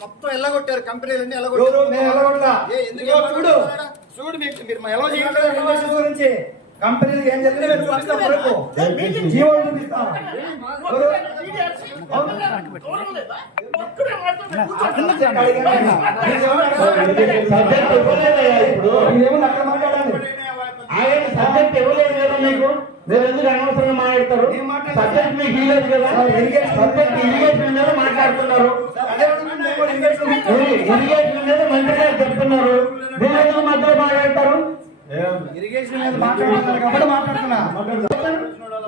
మొత్తం ఎల్లగొట్టారు కంపెనీలన్నీ చూడు మీరు ఎలా చేయాలి గురించి కంపెనీలు ఏం జరిగింది జీవో చూపిస్తాం ఆయన సబ్జెక్ట్ ఇవ్వలేదు కదా మీకు, మీరు ఎందుకు అనవసరంగా మాట్లాడతారు? సబ్జెక్ట్ మీకు ఇవ్వలేదు కదా, సబ్జెక్ట్ ఇరిగేషన్ మీద మాట్లాడుతున్నారు, ఇరిగేషన్ మీద మంత్రి గారు చెప్తున్నారు, మీరు ఎందుకు మధ్యలో మాట్లాడతారు? ఇరిగేషన్ మీద మాట్లాడుతున్నారు కాబట్టి మాట్లాడుతున్నా.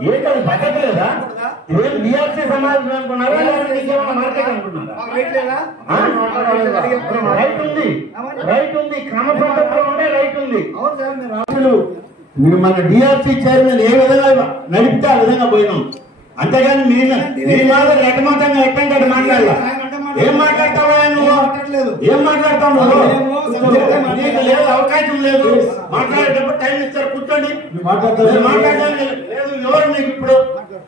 ఏంటది పద్ధతి లేదా? ఇదేం బిఆర్సీ సమాజం అనుకున్నారా, ఇంకేమైనా మార్కెట్ అనుకున్నారా? రైట్ ఉంది, రైట్ ఉంది, క్రమ పద్ధతిలో ఉండే రైట్ ఉంది. మీరు మన డిఆర్సీ చైర్మన్ ఏ విధంగా నడిపితే ఆ విధంగా పోయినాం, అంతేగాని మీ మాట రెట్టమాతంగా ఎట్టంటే మాట్లాడాల. ఏం మాట్లాడతావా నువ్వు? ఏం మాట్లాడతావు నువ్వు? నీకు లేదు, అవకాశం లేదు. మాట్లాడేటప్పుడు టైం ఇస్తారు, కూర్చోండి. మాట్లాడడానికి లేదు. ఎవరు మీకు ఇప్పుడు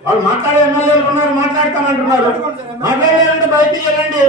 వాళ్ళు మాట్లాడే ఎమ్మెల్యేలు ఉన్నారు, మాట్లాడతానంటున్నారు. మాట్లాడాలంటే బయటికి వెళ్ళండి.